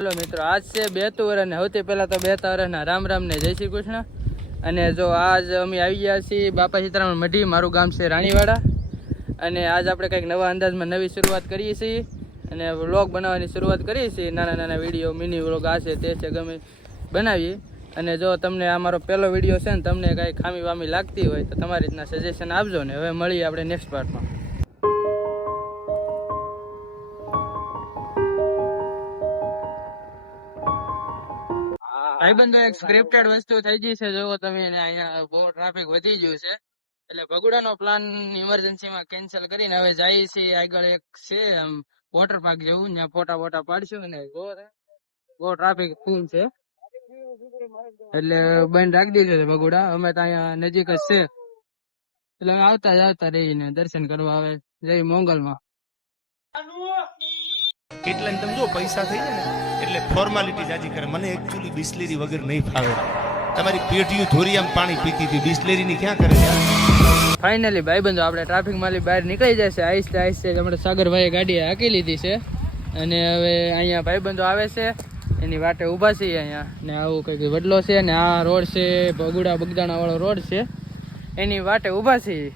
Hello મિત્રો, આજ છે બેતુર અને સૌથી પહેલા તો બેતાવરના રામ રામ ને જય શ્રી કૃષ્ણ. અને જો આજ અમે આવી ગયા છીએ બાપા સીતારામ મઢી. મારું ગામ છે રાણીવાડા. અને આજ આપણે કંઈક નવા અંદાજમાં નવી શરૂઆત કરીએ છીએ અને વ્લોગ બનાવવાની શરૂઆત કરીએ છીએ. નાના નાના વિડીયો મિની વ્લોગ આ છે તે છે ગમે બનાવીએ. અને જો તમને આ મારો પહેલો વિડીયો છે ને તમને કાંઈ ખામી વામી લાગતી હોય તો તમારી રીતના સજેશન આપજો ને. હવે મળીએ આપણે નેક્સ્ટ પાર્ટમાં. ભાઈબંધો એક સ્ક્રિપ્ટેડ વસ્તુ થઈ ગઈ છે. જો તમે અહીંયા બહુ ટ્રાફિક વધી ગયું છે એટલે ભગુડાનો પ્લાન ઇમરજન્સીમાં કેન્સલ કરીને હવે જઈએ છીએ આગળ. એક છે આમ વોટર પાર્ક જેવું, ત્યાં ફોટા પાડશું અને બહુ ટ્રાફિક ફૂલ છે એટલે બંધ રાખી દીધું છે ભગુડા. અમે તો અહીંયા નજીક જ છે એટલે અમે આવતા રહીને દર્શન કરવા આવે જય મોંગલમાં. કેટલા તમે જો પૈસા થઈ જાય ને એટલે ફોર્માલિટી જાજી કરે. મને એકચ્યુઅલી બિસ્લેરી વગર નહીં ફાવે. તમારી પેઢીઓ ધોરિયામાં પાણી પીતી હતી, બિસ્લેરીની ક્યાં કરે છે? ફાઇનલી ભાઈબંધો આપણે ટ્રાફિક માંથી બહાર નીકળી જશે આહિસ્તે આહિસ્તે. આપણે સાગરભાઈ ગાડી હાકી લીધી છે અને હવે અહીંયા ભાઈબંધો આવે છે એની વાટે ઊભા છીએ અહીંયા. ને આવું કંઈક વડલો છે ને આ રોડ છે ભગુડા બગદાણા વાળો રોડ છે, એની વાટે ઊભા છીએ.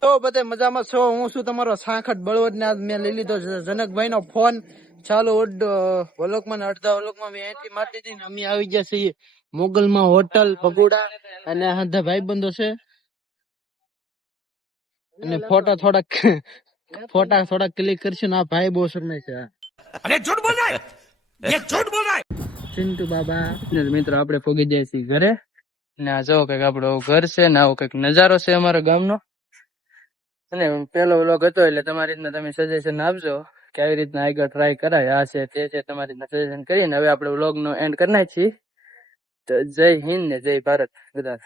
તો બધે મજામાં છો? હું છું તમારો સાંખટ બળવદ ને આજ મેં લઈ લીધો જનકભાઈ નો ફોન. ચાલો વલોકમાં અડધા વલોકમાં મેં એન્ટ્રી મારી દીધી ને અમે આવી ગયા છીએ મોગલમાં હોટલ ભગુડા. અને આ ભાઈબંધો છે અને ફોટા થોડાક ક્લિક કરશું ને આ ભાઈ બહુ શરમાય છે. અરે ઝૂઠ બોલ રહા હે, ये झूठ बोल रहा है. ચિંટુ બાબા. મિત્રો આપણે પોગી જાય છીએ ઘરે ને આ જો કઈક આપણો ઘર છે ને આવો કઈક નજારો છે અમારા ગામનો. અને પેલો વ્લોગ હતો એટલે તમારી રીતના તમે સજેશન આપજો કે આવી રીતના આગળ ટ્રાય કરાય. આ છે તે છે તમારી રીતના સજેશન કરીને હવે આપણે વ્લોગ નો એન્ડ કરી નાખીએ. તો જય હિન્દ ને જય ભારત. બધા